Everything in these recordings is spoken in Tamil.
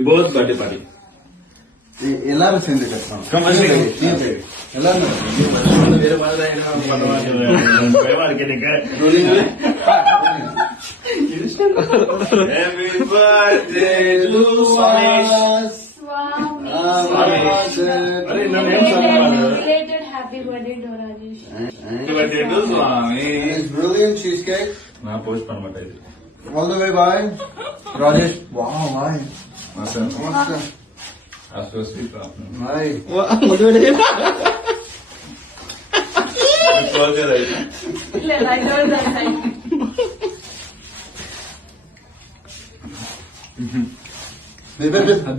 both birthday party. எல்லாரும் சேர்ந்து கட்டணும். எல்லாரும் வேற மாதிரி பயமா இருக்கு எனக்கு. Happy birthday to Swamesh. Happy birthday to Rajesh. Happy birthday to Swami. It's brilliant cheesecake. நான் போஸ்ட் பண்ண மாட்டேன் இது. All the way by Rajesh. Wow, why? Awesome. Awesome. That's so sweet. Why? It's all right.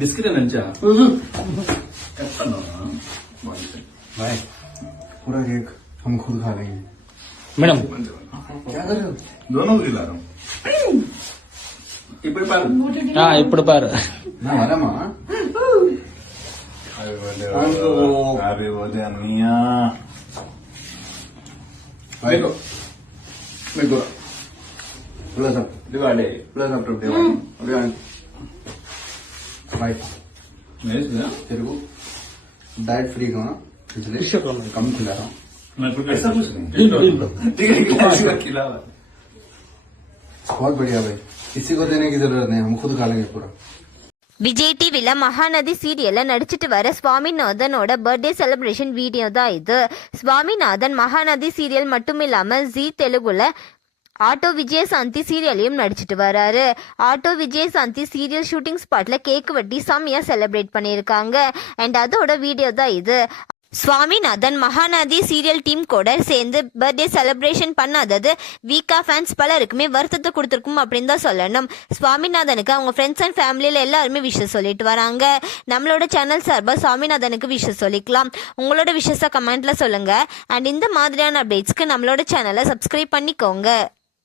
Biscuit लंचा भाई पूरा केक हम खुद खा लेंगे मैडम क्या कर रहे हो दोनों खिला रहा हूँ ఇప్పుడు పారు ना वरमा हैप्पी बर्थडे अनिया भाई को मैं को plus up Diwali plus up to Diwali अभी भाई तेरे को डाइट फ्री खाना इसलिए कम खिला रहा हूँ मैं कुछ ऐसा कुछ नहीं ठीक है खिला बहुत बढ़िया भाई किसी को देने की जरूरत नहीं हम खुद खा लेंगे पूरा விஜய் டிவில மகாநதி சீரியல்ல நடிச்சிட்டு வர சுவாமிநாதனோட பர்த்டே செலிப்ரேஷன் வீடியோ தான் இது. சுவாமிநாதன் மகாநதி சீரியல் மட்டும் இல்லாம ஜி தெலுங்குல ஆட்டோ விஜயசாந்தி சீரியலையும் நடிச்சிட்டு வராரு. ஆட்டோ விஜயசாந்தி சீரியல் ஷூட்டிங் ஸ்பாட்ல கேக் வெட்டி செம்மையா செலிப்ரேட் பண்ணியிருக்காங்க. அண்ட் அதோட வீடியோ தான் இது. சுவாமிநாதன் மகாநதி சீரியல் டீம் கூட சேர்ந்து பர்த்டே செலிப்ரேஷன் பண்ணாதது வீக்கா ஃபேன்ஸ் பலருக்குமே வருத்தத்தை கொடுத்துருக்கும் அப்படின்னு தான் சொல்லணும். சுவாமிநாதனுக்கு அவங்க ஃப்ரெண்ட்ஸ் அண்ட் ஃபேமிலியில் எல்லாருமே விஷஸ் சொல்லிட்டு வராங்க. நம்மளோட சேனல் சார்பாக சுவாமிநாதனுக்கு விஷஸ் சொல்லிக்கலாம். உங்களோட விஷஸை கமெண்ட்ல சொல்லுங்க. அண்ட் இந்த மாதிரியான அப்டேட்ஸ்க்கு நம்மளோட சேனலை சப்ஸ்கிரைப் பண்ணிக்கோங்க.